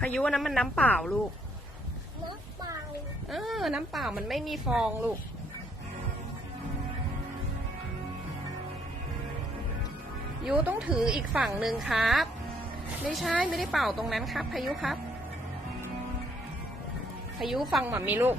พายุนั้นมันน้ำเปล่าลูกน้ำเปล่าน้ำเปล่ามันไม่มีฟองลูกยูต้องถืออีกฝั่งหนึ่งครับไม่ใช่ไม่ได้เป่าตรงนั้นครับพายุครับพายุฟังหม่ามีลูก